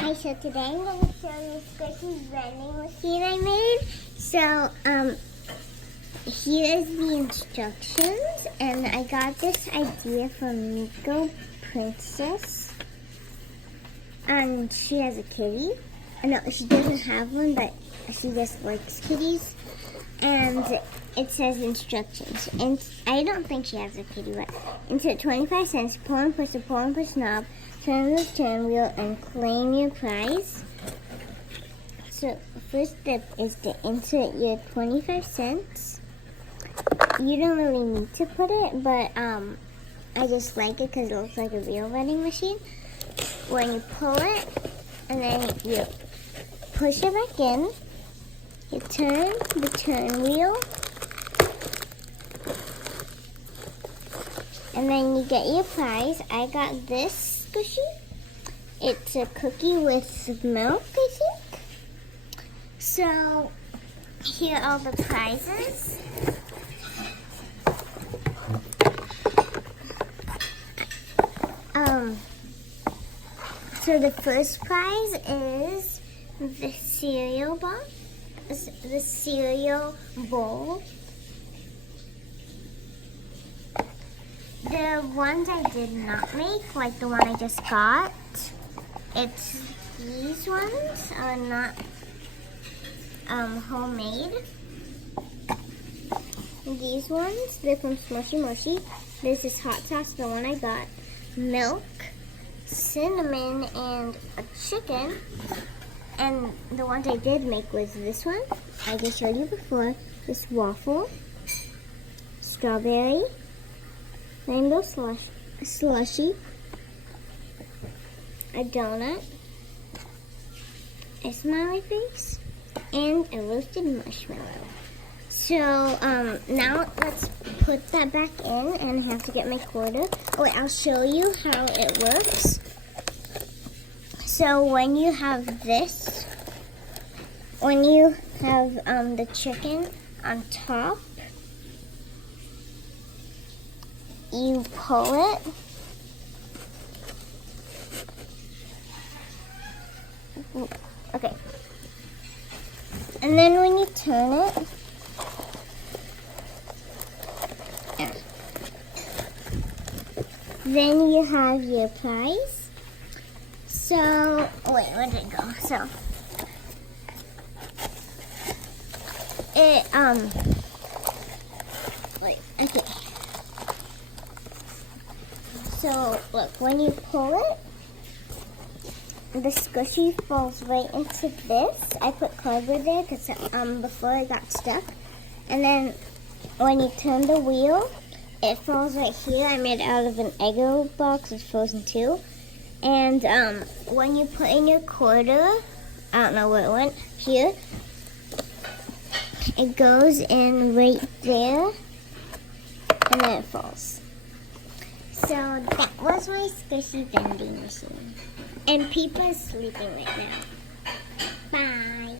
Hi, so today I'm going to show you a squishy vending machine I made. So, here's the instructions, and I got this idea from Miko Princess. And she has a kitty. No, she doesn't have one, but she just likes kitties. And it says instructions. And I don't think she has a kitty, but insert 25 cents, pull and push the pull and push knob, turn the turn wheel, and claim your prize. So the first step is to insert your 25 cents. You don't really need to put it, but I just like it because it looks like a real vending machine. When you pull it, and then you push it back in, you turn the turn wheel, and then you get your prize. I got this squishy. It's a cookie with milk, I think. So here are all the prizes. So the first prize is the cereal box, the cereal bowl. The ones I did not make, like the one I just got, these ones are not homemade. These ones, they're from Smushy Mushy. This is hot sauce, the one I got, milk, cinnamon, and a chicken. And the ones I did make was this one, I just showed you before, this waffle, strawberry, rainbow slushy, a donut, a smiley face, and a roasted marshmallow. So now let's put that back in, and I have to get my quarter. Oh wait, I'll show you how it works. So when you have this, when you have the chicken on top, you pull it. Okay. And then when you turn it, then you have your prize. So, wait, where did it go? So, wait, okay. So, look, when you pull it, the squishy falls right into this. I put cardboard there because before it got stuck. And then when you turn the wheel, it falls right here. I made it out of an Eggo box. It's frozen too. And when you put in your quarter, I don't know where it went, here, it goes in right there, and then it falls. So that was my squishy vending machine. And Peepa's sleeping right now.